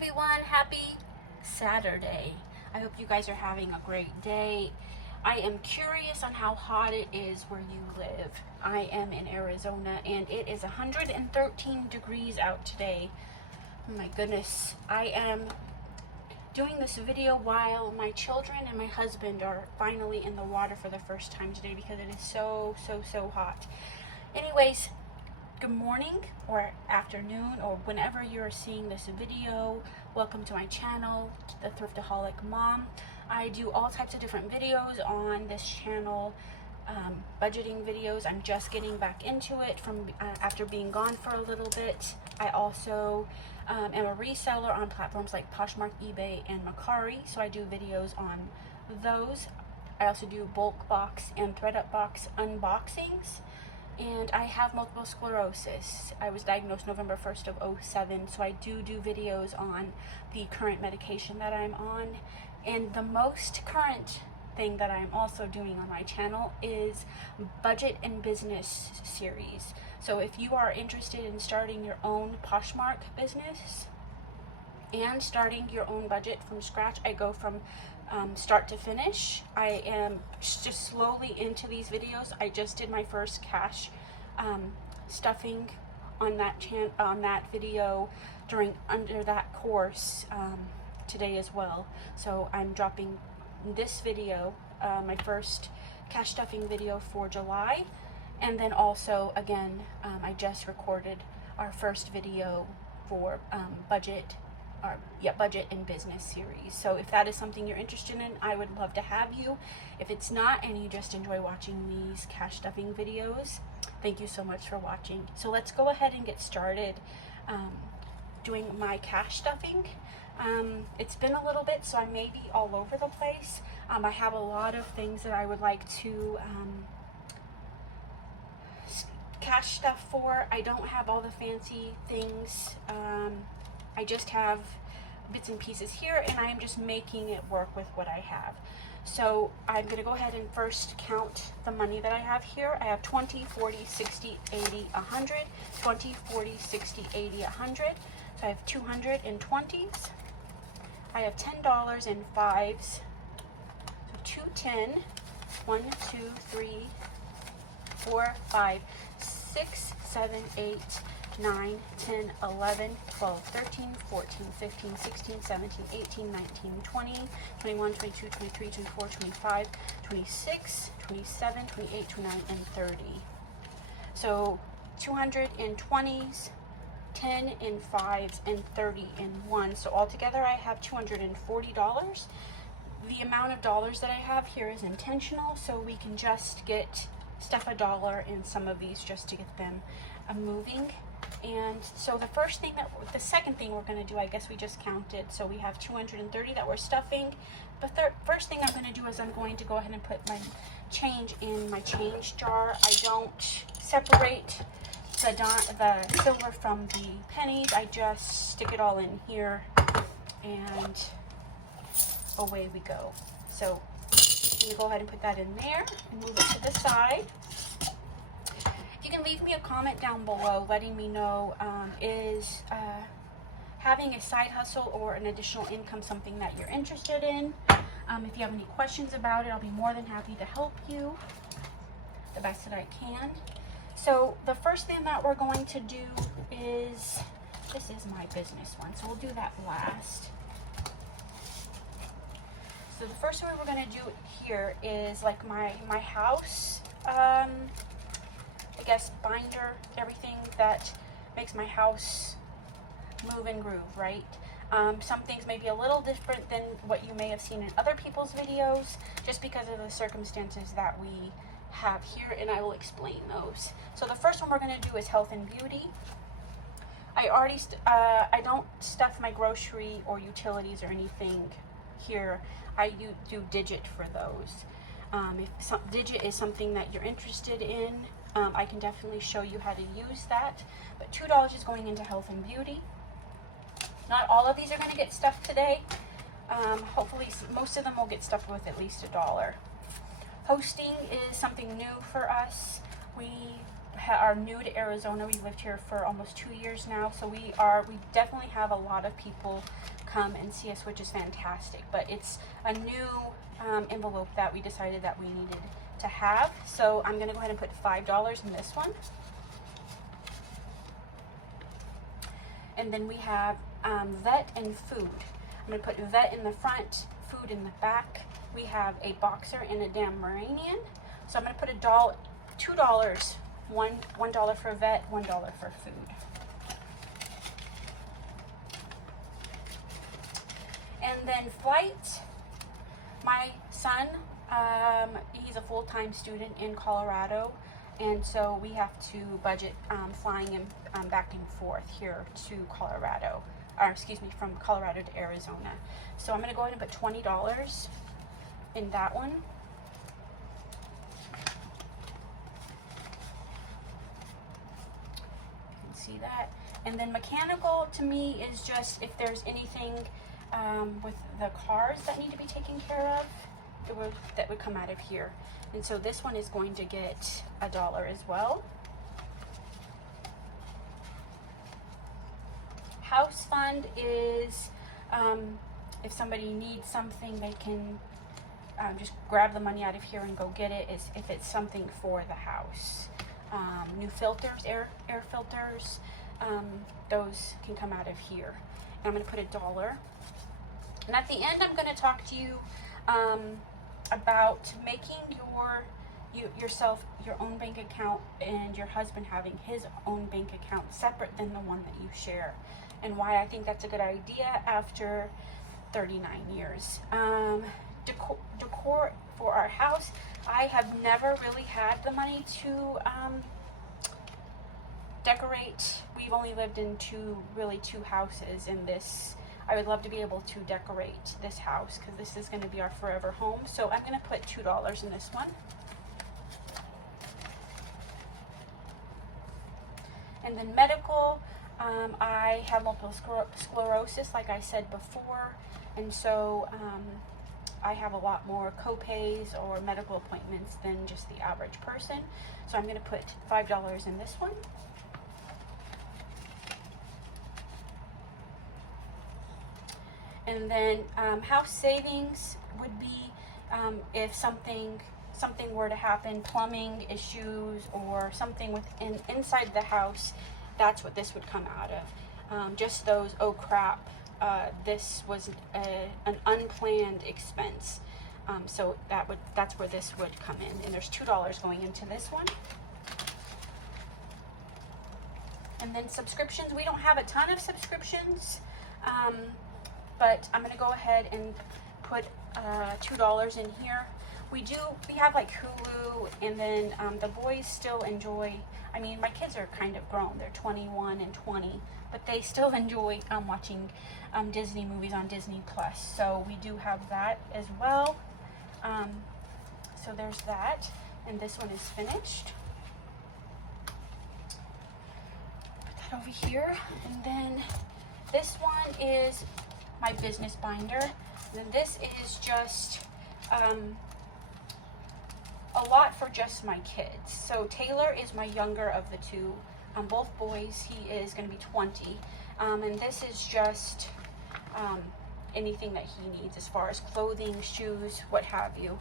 everyone, happy Saturday. I hope you guys are having a great day. I am curious on how hot it is where you live. I am in Arizona and it is 113 degrees out today. Oh my goodness. I am doing this video while my children and my husband are finally in the water for the first time today because it is so hot. Anyways, good morning or afternoon or whenever you're seeing this video. Welcome to my channel, The Thriftaholic Mom. I do all types of different videos on this channel, budgeting videos. I'm just getting back into it from after being gone for a little bit. I also am a reseller on platforms like Poshmark, eBay, and Mercari, so I do videos on those. I also do bulk box and ThredUp box unboxings. And I have multiple sclerosis. I was diagnosed November 1st of 2007, so I do videos on the current medication that I'm on. And the most current thing that I'm also doing on my channel is budget and business series. So if you are interested in starting your own Poshmark business and starting your own budget from scratch, I go from start to finish. I am just slowly into these videos. I just did my first cash stuffing on that video under that course today as well. So I'm dropping this video, my first cash stuffing video for July, and then also again I just recorded our first video for budget and business series. So if that is something you're interested in, I would love to have you. If it's not and you just enjoy watching these cash stuffing videos, thank you so much for watching. So let's go ahead and get started doing my cash stuffing. It's been a little bit, so I may be all over the place. I have a lot of things that I would like to cash stuff for. I don't have all the fancy things. I just have bits and pieces here, and I'm just making it work with what I have. So I'm going to go ahead and first count the money that I have here. I have 20, 40, 60, 80, 100, 20, 40, 60, 80, 100. So I have 220s. I have $10 in fives. So 210, 1, 2, 3, 4, 5, 6, 7, 8, 9, 10, 11, 12, 13, 14, 15, 16, 17, 18, 19, 20, 21, 22, 23, 24, 25, 26, 27, 28, 29, and 30. So 220s, 10 in fives, and 30 in ones. So altogether I have $240. The amount of dollars that I have here is intentional, so we can just stuff $1 in some of these just to get them moving. And so the second thing we're going to do, I guess we just counted, so we have 230 that we're stuffing. The first thing I'm going to do is I'm going to go ahead and put my change in my change jar. I don't separate the silver from the pennies. I just stick it all in here and away we go. So I'm going to go ahead and put that in there and move it to the side. You can leave me a comment down below letting me know, is having a side hustle or an additional income something that you're interested in. If you have any questions about it, I'll be more than happy to help you the best that I can. So the first thing that we're going to do is, this is my business one, so we'll do that last. So the first one we're going to do here is like my house, I guess binder, everything that makes my house move and groove, right? Some things may be a little different than what you may have seen in other people's videos, just because of the circumstances that we have here, and I will explain those. So the first one we're going to do is health and beauty. I don't stuff my grocery or utilities or anything here. I do Digit for those. If Digit is something that you're interested in, I can definitely show you how to use that. But $2 is going into health and beauty. Not all of these are going to get stuffed today. Hopefully most of them will get stuffed with at least $1. Hosting is something new for us. We are new to Arizona. We lived here for almost 2 years now, so we definitely have a lot of people come and see us, which is fantastic. But it's a new envelope that we decided that we needed to have. So I'm gonna go ahead and put $5 in this one. And then we have vet and food. I'm gonna put vet in the front, food in the back. We have a boxer and a Pomeranian. So I'm gonna put $2, $1 for vet, $1 for food. And then flight, my son, he's a full-time student in Colorado, and so we have to budget flying him back and forth here to Colorado, or excuse me, from Colorado to Arizona. So I'm gonna go ahead and put $20 in that one. You can see that. And then mechanical to me is just if there's anything with the cars that need to be taken care of, that would come out of here. And so this one is going to get $1 as well. House fund is if somebody needs something, they can just grab the money out of here and go get it. If it's something for the house. New filters, air filters, those can come out of here. And I'm going to put $1. And at the end, I'm going to talk to you about making yourself your own bank account and your husband having his own bank account separate than the one that you share, and why I think that's a good idea after 39 years. Decor for our house. I have never really had the money to decorate. We've only lived in two houses, and this, I would love to be able to decorate this house because this is going to be our forever home. So I'm going to put $2 in this one. And then medical, I have multiple sclerosis, like I said before, and so I have a lot more co-pays or medical appointments than just the average person. So I'm going to put $5 in this one. And then house savings would be if something were to happen, plumbing issues or something inside the house, that's what this would come out of. Just those, oh crap, this was an unplanned expense. So that's where this would come in. And there's $2 going into this one. And then subscriptions, we don't have a ton of subscriptions. But I'm going to go ahead and put $2 in here. We have like Hulu, and then the boys still enjoy, I mean, my kids are kind of grown. They're 21 and 20, but they still enjoy watching Disney movies on Disney Plus. So we do have that as well. So there's that, and this one is finished. Put that over here, and then this one is my business binder. Then this is just a lot for just my kids. So Taylor is my younger of the two, both boys. He is going to be 20, and this is just anything that he needs as far as clothing, shoes, what have you.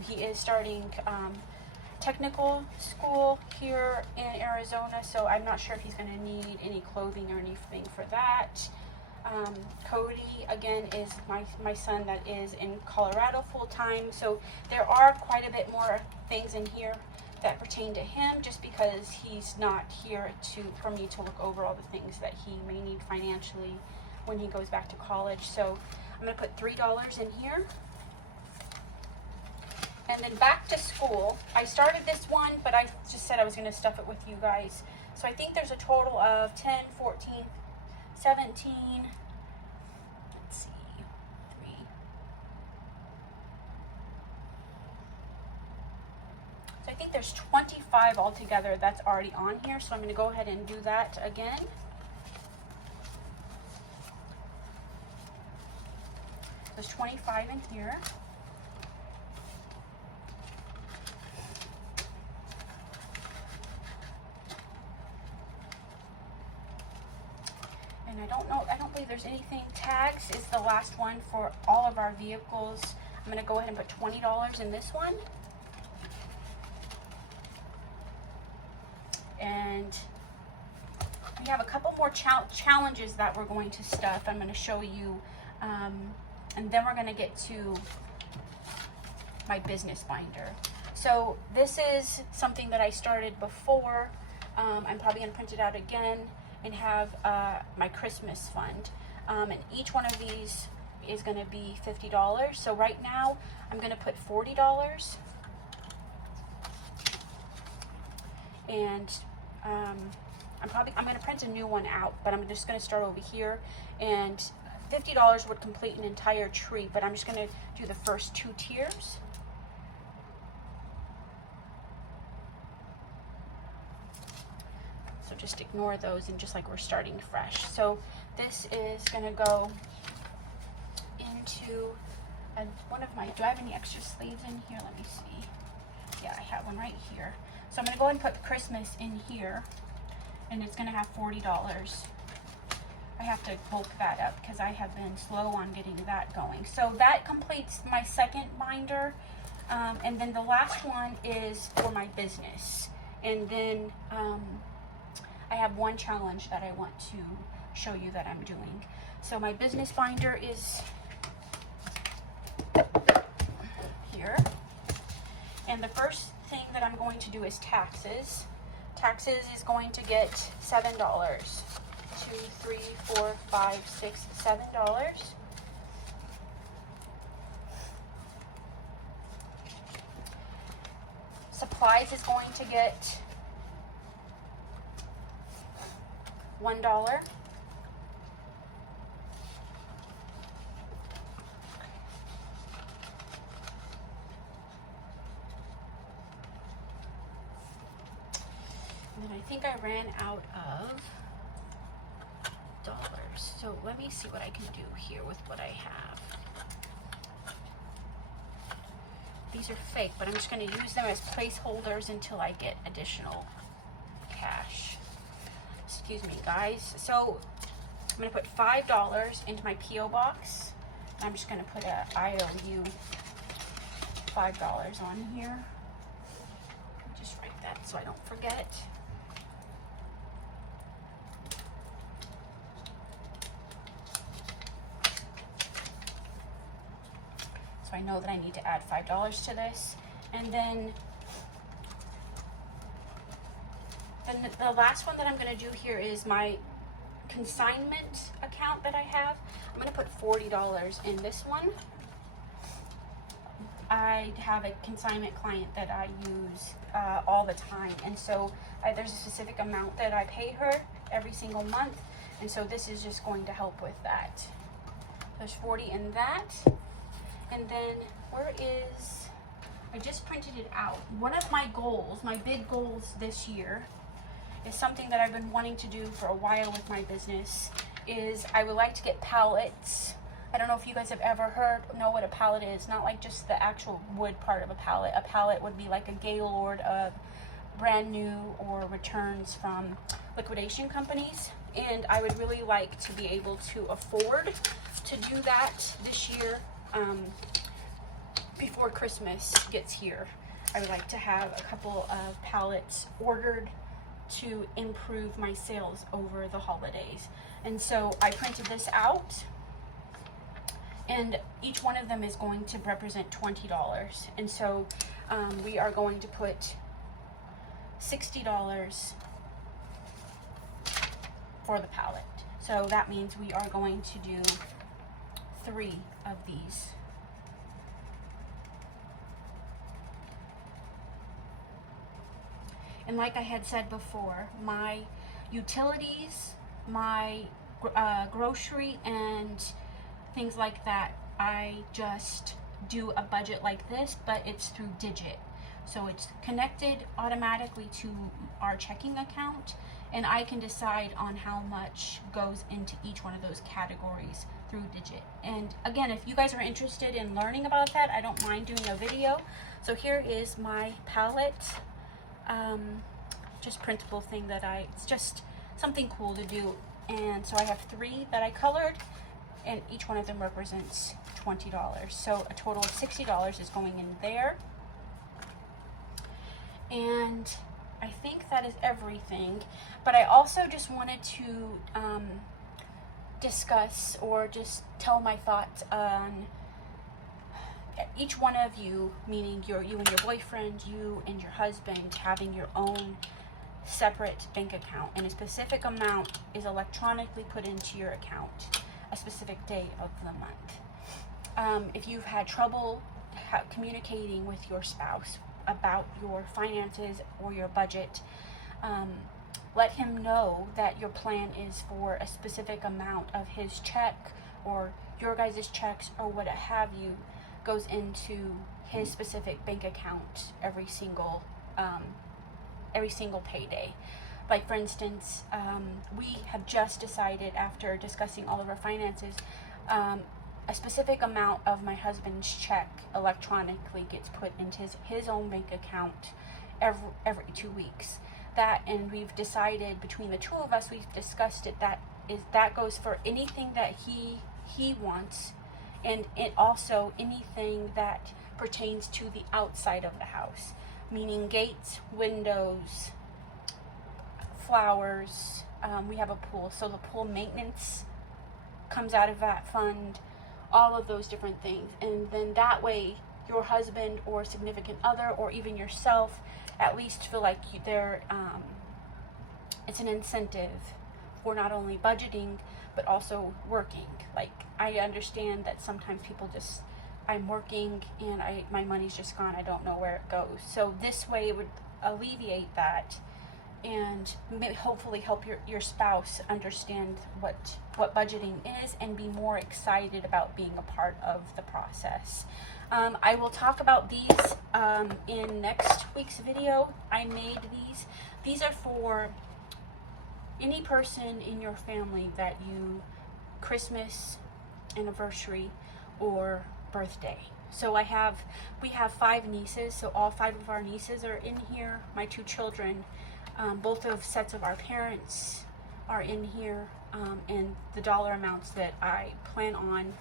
He is starting technical school here in Arizona, so I'm not sure if he's going to need any clothing or anything for that. Cody, again, is my son that is in Colorado full-time, so there are quite a bit more things in here that pertain to him, just because he's not here for me to look over all the things that he may need financially when he goes back to college. So I'm going to put $3 in here. And then back to school, I started this one, but I just said I was going to stuff it with you guys. So I think there's a total of 10, 14, 17, let's see, 3. So I think there's 25 altogether that's already on here. So I'm going to go ahead and do that again. There's 25 in here. I don't believe there's anything. Tags is the last one for all of our vehicles. I'm going to go ahead and put $20 in this one. And we have a couple more challenges that we're going to stuff. I'm going to show you, and then we're going to get to my business binder. So this is something that I started before. I'm probably going to print it out again and have my Christmas fund. And each one of these is going to be $50. So right now I'm going to put $40. And I'm going to print a new one out, but I'm just going to start over here. And $50 would complete an entire tree, but I'm just going to do the first 2 tiers. So just ignore those, and just like we're starting fresh. So this is going to go into one of my, do I have any extra sleeves in here? Let me see. Yeah, I have one right here. So I'm going to go ahead and put Christmas in here, and it's going to have $40. I have to bulk that up because I have been slow on getting that going. So that completes my second binder. And then the last one is for my business. And then I have one challenge that I want to show you that I'm doing. So my business binder is here. And the first thing that I'm going to do is taxes. Taxes is going to get $7. 2, 3, 4, 5, 6, $7. Supplies is going to get $1. And then I think I ran out of dollars. So let me see what I can do here with what I have. These are fake, but I'm just going to use them as placeholders until I get additional cash. Excuse me, guys. So I'm going to put $5 into my P.O. box. I'm just going to put a IOU $5 on here. Just write that so I don't forget. I know that I need to add $5 to this. And then the last one that I'm going to do here is my consignment account that I have. I'm going to put $40 in this one. I have a consignment client that I use all the time, and so there's a specific amount that I pay her every single month, and so this is just going to help with that. There's 40 in that. And then where is, I just printed it out. One of my goals, my big goals this year, is something that I've been wanting to do for a while with my business, is I would like to get pallets. I don't know if you guys have ever know what a pallet is. Not like just the actual wood part of a pallet. A pallet would be like a gaylord of brand new or returns from liquidation companies. And I would really like to be able to afford to do that this year. Before Christmas gets here, I would like to have a couple of pallets ordered to improve my sales over the holidays. And so I printed this out, and each one of them is going to represent $20. And so we are going to put $60 for the pallet. So that means we are going to do 3 of these. And like I had said before, my utilities, my grocery and things like that, I just do a budget like this, but it's through Digit. So it's connected automatically to our checking account, and I can decide on how much goes into each one of those categories through Digit. And again, if you guys are interested in learning about that, I don't mind doing a video. So here is my palette, just printable thing that it's just something cool to do And so I have 3 that I colored, and each one of them represents $20. So a total of $60 is going in there. And I think that is everything. But I also just wanted to discuss or just tell my thoughts on each one of you, meaning you and your boyfriend, you and your husband, having your own separate bank account, and a specific amount is electronically put into your account a specific day of the month. If you've had trouble communicating with your spouse about your finances or your budget, let him know that your plan is for a specific amount of his check or your guys' checks or what have you goes into his specific bank account every single payday. Like, for instance, we have just decided, after discussing all of our finances, a specific amount of my husband's check electronically gets put into his own bank account every 2 weeks. And we've decided between the two of us, we've discussed it, that goes for anything that he wants, and it also anything that pertains to the outside of the house, meaning gates, windows, flowers. We have a pool, so the pool maintenance comes out of that fund, all of those different things. And then that way your husband or significant other or even yourself at least feel like it's an incentive for not only budgeting but also working. Like, I understand that sometimes people just, I'm working and my money's just gone, I don't know where it goes. So this way it would alleviate that and hopefully help your spouse understand what budgeting is and be more excited about being a part of the process. I will talk about these in next week's video. I made these. These are for any person in your family that you Christmas, anniversary, or birthday. So we have 5 nieces, so all 5 of our nieces are in here. My 2 children, both of sets of our parents are in here, and the dollar amounts that I plan on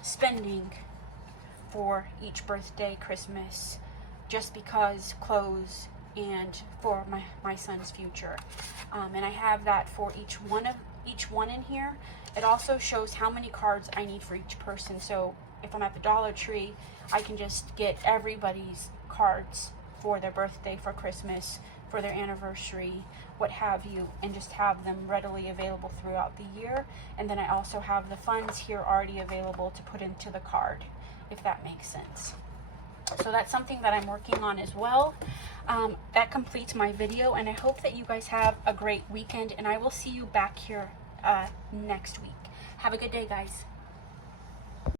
spending for each birthday, Christmas, just because clothes and for my son's future. And I have that for each one in here. It also shows how many cards I need for each person. So if I'm at the Dollar Tree, I can just get everybody's cards for their birthday, for Christmas, for their anniversary, what have you, and just have them readily available throughout the year. And then I also have the funds here already available to put into the card, if that makes sense. So that's something that I'm working on as well. That completes my video, and I hope that you guys have a great weekend, and I will see you back here next week. Have a good day, guys.